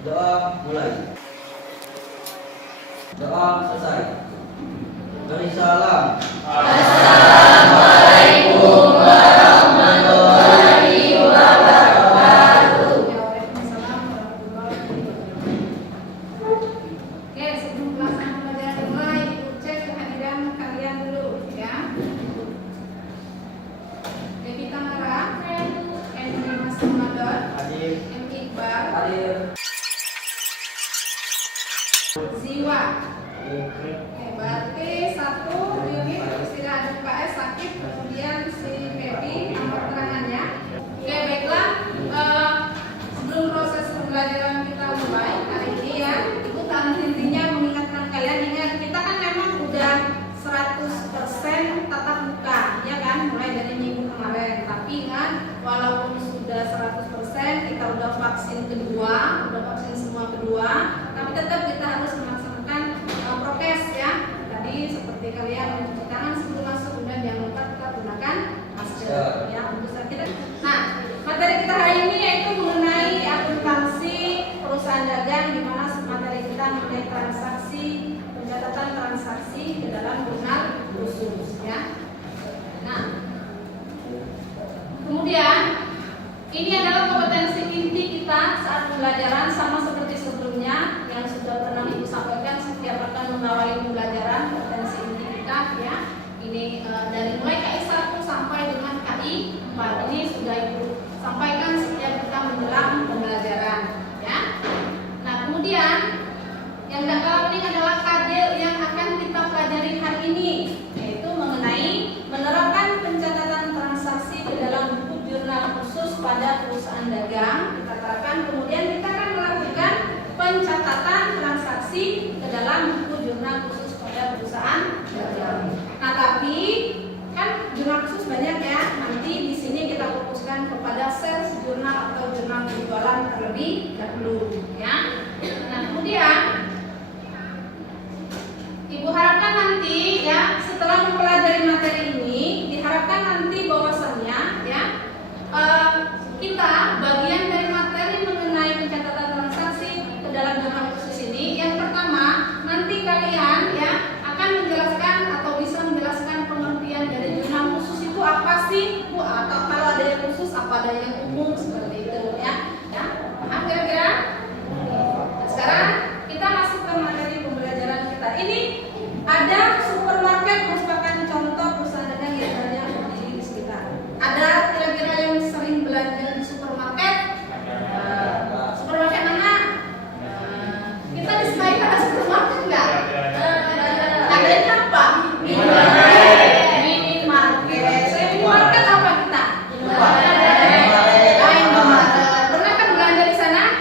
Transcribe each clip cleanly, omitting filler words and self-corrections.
Doa mulai. Doa selesai. Beri salam. Assalamualaikum warahmatullahi wabarakatuh. Waalaikumsalam warahmatullahi wabarakatuh. Oke, sebelum pelaksanaan pelajaran dimulai, Ibu cek kehadiran kalian dulu ya. Devita Mara, Endri Mas Ramadan, Hadir. M. Iqbal, Hadir. Ziwa. Oke, berarti satu unit istirahat UKS sakit, kemudian si Feby nomor keterangannya. Oke, baiklah. Sebelum proses pembelajaran kita mulai hari ini ya, Ibu intinya mengingatkan kalian, ingat kita kan memang udah 100% tatap muka, ya kan, mulai dari minggu kemarin. Tapi ingat, walaupun sudah 100%, kita udah vaksin kedua, udah vaksin semua kedua, tapi tetap kita harus melaksanakan prokes ya. Tadi seperti kalian mencuci tangan sebelum masuk, kemudian jangan lupa kita gunakan masker ya untuk kita. Nah, materi kita hari ini yaitu mengenai akuntansi perusahaan dagang, di mana materi kita mengenai transaksi, pencatatan transaksi ke dalam jurnal khusus ya. Nah, kemudian ini adalah kompetensi inti kita saat pembelajaran, sama seperti sebelumnya yang sudah pernah Ibu sampaikan setiap akan mengawali pembelajaran. Kompetensi inti kita ya, ini dari mulai KI 1 sampai dengan KI 4 ini sudah Ibu sampaikan setiap kita menjelang pembelajaran ya. Nah, kemudian yang tidak kalah penting adalah kadel yang akan kita pelajari hari ini, yaitu mengenai menerapkan pencatatan transaksi ke dalam buku jurnal khusus pada perusahaan dagang. Kita terapkan, kemudian kita akan melakukan pencatatan transaksi ke dalam buku jurnal khusus pada perusahaan dagang. Nah, tapi kan jurnal khusus banyak ya. Nanti di sini kita fokuskan kepada sales jurnal atau jurnal penjualan terlebih dahulu ya. Nah, kemudian Ibu harapkan nanti ya, setelah mempelajari materi ini, diharapkan nanti bahwasannya ya, kita bagian dari materi mengenai pencatatan transaksi ke dalam jurnal khusus ini, yang pertama nanti kalian ya akan menjelaskan atau bisa menjelaskan pengertian dari jurnal khusus itu apa sih Bu, atau kalau ada yang khusus apa ada yang umum seperti itu ya. Ya, paham kira-kira? Nah, sekarang kita masuk ke materi pembelajaran kita. Ini ada supermarket merupakan contoh perusahaan dagang yang banyak berdiri di sekitar. Ada kira-kira yang sering belanja di supermarket? Supermarket mana? Kita di Senayan ada supermarket nggak? Adanya apa? Minimarket. Minimarket apa kita? Indomaret. Pernah kan belanja di sana?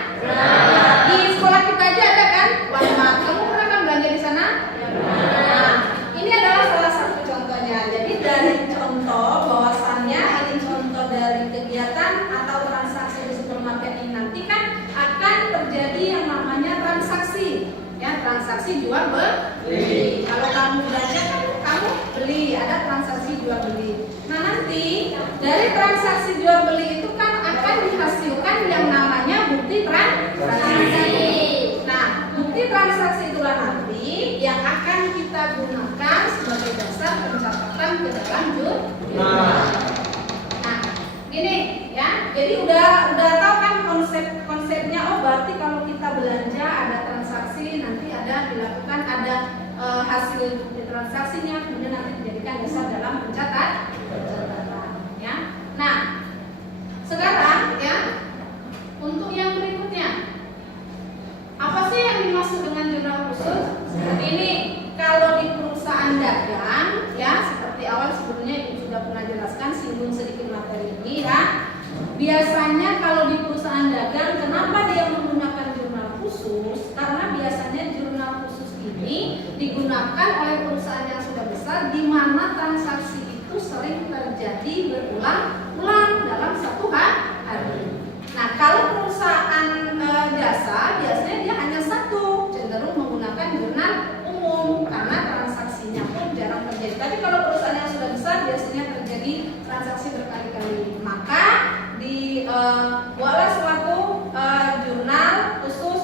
Di sekolah kita aja ada kan? Walmart. Kamu pernah kan belanja di sana? Ini adalah salah satu contohnya. Jadi dari contoh bahwasannya ini contoh dari kegiatan atau transaksi di supermarket ini, nanti kan akan terjadi yang namanya transaksi. Ya, transaksi jual beli. Kalau kamu belanja kan kamu beli, ada transaksi jual beli. Nah, nanti dari transaksi jual beli itu kan akan dihasilkan yang namanya bukti transaksi. Nah, bukti transaksi itulah nanti yang akan kita gunakan sebagai dasar pencatatan ke dalam jurnal. Nah, gini ya. Jadi udah tahu kan konsepnya. Oh, berarti kalau kita belanja ada transaksi, nanti ada dilakukan ada hasil bukti transaksinya, kemudian nanti dijadikan dasar dalam pencatatan ya. Nah, sekarang ya untuk yang berikutnya, apa sih yang dimaksud dengan jurnal khusus? Seperti ini, kalau di perusahaan dagang ya, seperti awal sebelumnya Ibu sudah pernah jelaskan, singgung sedikit materi ini ya. Biasanya kalau di perusahaan dagang, kenapa dia menggunakan jurnal khusus? Karena biasanya jurnal khusus ini digunakan oleh perusahaan yang sudah besar, di mana transaksi itu sering terjadi berulang-ulang dalam satu hari. Nah, kalau perusahaan jasa biasanya dia hanya satu, cenderung menggunakan jurnal umum karena transaksinya pun jarang terjadi. Tapi kalau perusahaan yang sudah besar biasanya terjadi transaksi berkali-kali. Maka dibuatlah suatu jurnal khusus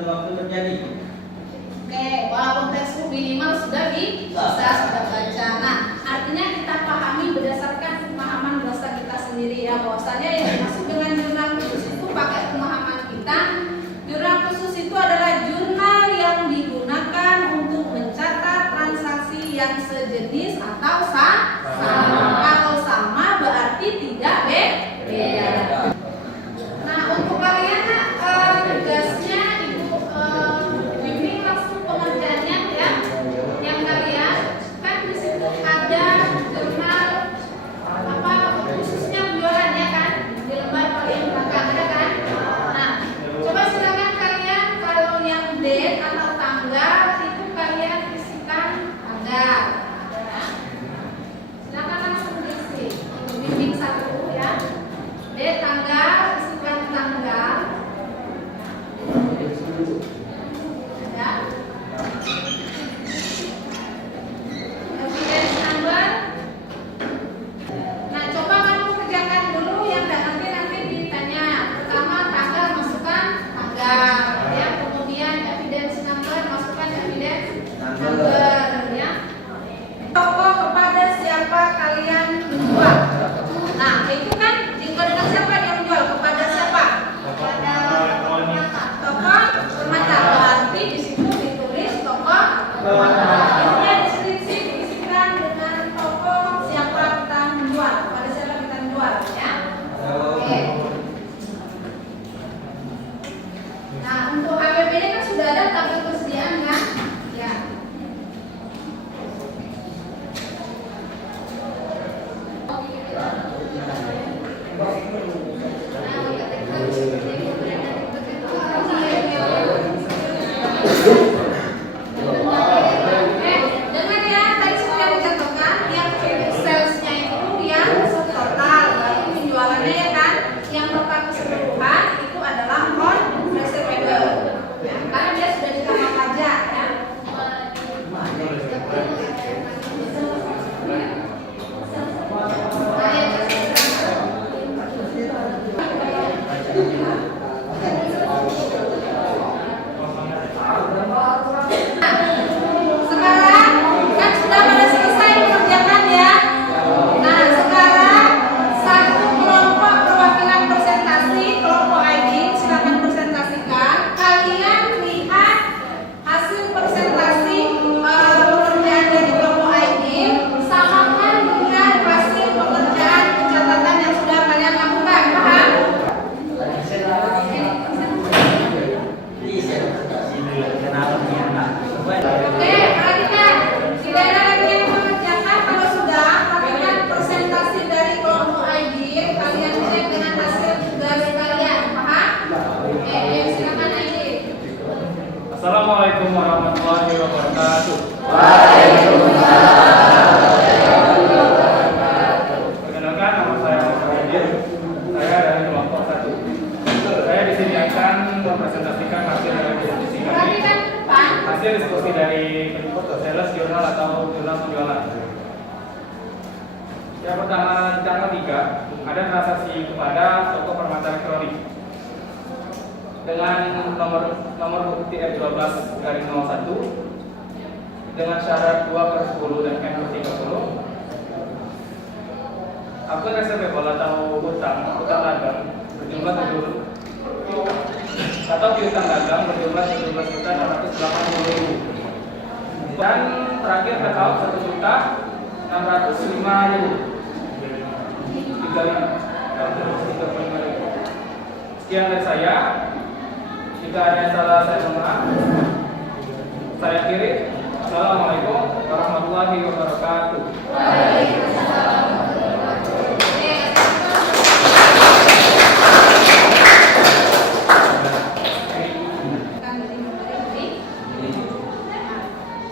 dan waktu terjadi. Oke, walaupun textbook minimal sudah sudah baca. Nah, artinya kita pahami berdasarkan pemahaman bahasa kita sendiri ya, bahwasanya yang dimaksud dengan jurnal khusus itu pakai pemahaman kita. Jurnal khusus itu adalah jurnal yang digunakan untuk mencatat transaksi yang sejenis atau sama. Kalau sama berarti tidak beda. Nah, untuk kalian tugasnya Ibu bimbing langsung pengerjaannya ya. Yang kalian kan di situ ada jurnal khususnya penjualan ya kan, di lembar paling belakang ada kan. Nah, coba silakan kalian kalau yang date atau tanggal itu kalian isikan tanggal. Ya. Silakan langsung diisi. Bimbing 1 ya. Date tanggal, isikan tanggal. Ya. Evidence number. Nah, coba kamu kerjakan dulu yang nanti ditanya. Pertama tanggal, masukkan tanggal ya. Kemudian evidence number, masukkan evidence number ya. Toko kepada siapa kalian menjual? Nah, itu kan dengan siapa yang menjual? Kepada siapa? Kepada toko permata. Berarti di situ ditulis toko permata. Kemudian deskripsi diisikan dengan toko siapa kita menjual, kepada siapa kita menjual ya. Oke. Nah, untuk APBD kan sudah ada tabel persediaan kan? Ya. Dengar ya, tadi sudah dicontohkan yang salesnya itu yang total, berarti penjualannya ya kan, yang total keseluruhan itu adalah on receivable. Ya, karena dia sudah ditambah pajak ya. Sekarang kan sudah pada selesai mengerjakan ya. Nah, sekarang satu kelompok perwakilan presentasi, kelompok ID, silakan presentasikan. Kalian lihat hasil presentasi pekerjaan dari kelompok ID, samakan dengan hasil pekerjaan pencatatan yang sudah kalian lakukan. Paham? Oke, perhatikan. Tidak ada lagi yang mengerjakan. Kalau sudah, lakukan presentasi dari kelompok ID. Kalian cek dengan hasil tugas kalian. Paham? Oke, silakan ID. Assalamualaikum warahmatullahi wabarakatuh. Perkenalkan, nama saya Muhammad. Saya dari kelompok 1. Saya di sini akan mempresentasikan hasil dari diskusi kami. Perhatikan depan. Hasil diskusi dari sales jurnal atau jurnal penjualan. Yang pertama, di tanggal 3 ada transaksi kepada toko permata elektronik dengan nomor bukti F12/01 dengan syarat 2/10 dan N/30. Akun receivable atau utang dagang berjumlah 7 atau piutang dagang berjumlah 17.680.000 dan terakhir takeout 1.605.000. Sekian dari saya. Jika ada yang salah saya mohon maaf. Saya akhiri. Assalamualaikum warahmatullahi wabarakatuh.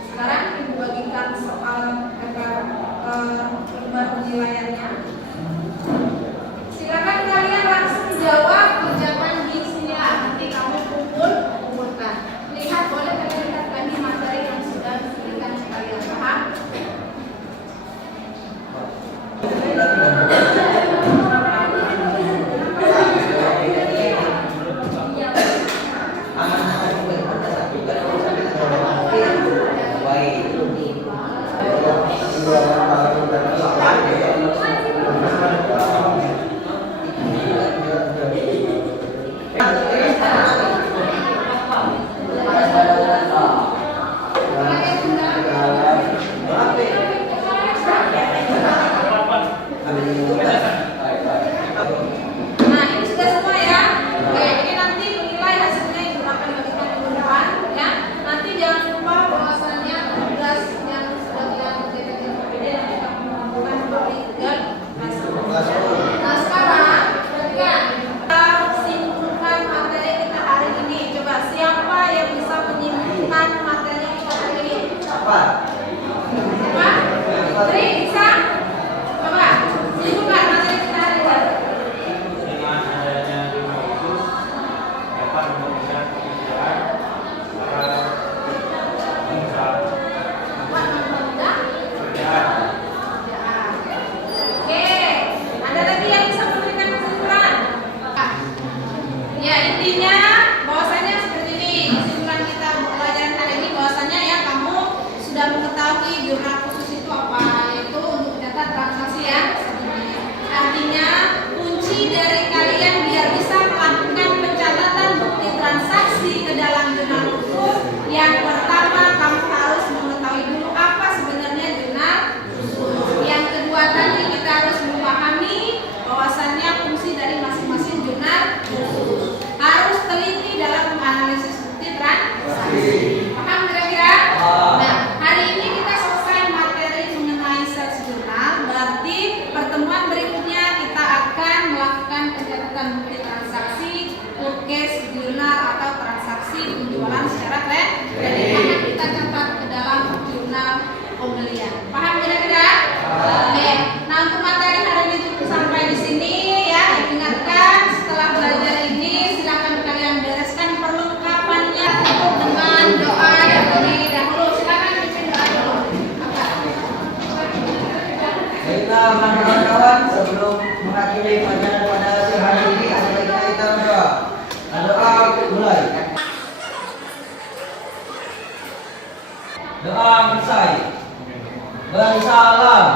Sekarang Ibu bagikan soal lembar penilaiannya. Silakan kalian langsung jawab, kerjakan di sini lah. Nanti kamu kumpulkan. Lihat, boleh kalian lihat tadi materi yang sudah diberikan sekalian. Paham? Nah, ini sudah semua ya. Oke, ini nanti menilai hasilnya ibu akan bagikan minggu depan ya. Nanti jangan lupa bahwasannya tugas yang sudah dilakukan di PPD nanti akan mengumpulkan kembali ke kelas. Nah, sekarang perhatikan. Kita simpulkan materi kita hari ini. Coba siapa yang bisa menyimpulkan materi kita hari ini? Apa? Siapa? Tri, bisa? Coba simpulkan materi kita hari ini. Dengan adanya jurnal khusus dapat memberikan pekerjaan para pengusaha Buat mempermudah pekerjaan. Oke, ada lagi yang bisa memberikan kesimpulan? Ya, intinya bahwasanya seperti ini kesimpulan kita pelajaran hari ini, bahwasanya ya kamu sudah mengetahui jurnal khusus itu apa, yaitu untuk mencatat transaksi ya. Artinya kunci dari kalian biar bisa melakukan pencatatan bukti transaksi ke dalam jurnal khusus, yang pertama kamu harus mengetahui dulu apa sebenarnya jurnal khusus. Yang kedua tadi kita harus memahami bahwasannya fungsi dari masing-masing jurnal khusus. Harus teliti dalam menganalisis bukti transaksi. Paham kira-kira? Nah, hari ini kita selesai materi mengenai sales jurnal. Berarti pertemuan berikutnya kita akan melakukan pencatatan bukti transaksi, forecast jurnal atau transaksi penjualan secara kredit akan kita catat ke dalam jurnal pembelian. Paham kira-kira? Oke. Nah, untuk materi hari ini cukup sampai di sini ya. Ingatkan setelah belajar ini silakan kalian bereskan perlengkapannya dengan doa yang terlebih dahulu. Silakan pimpin doa dulu. Baiklah, kawan-kawan, sebelum mengakhiri pelajaran pada siang hari ini, ada baiknya kita berdoa. Doa mulai. Doa selesai. Bersalam.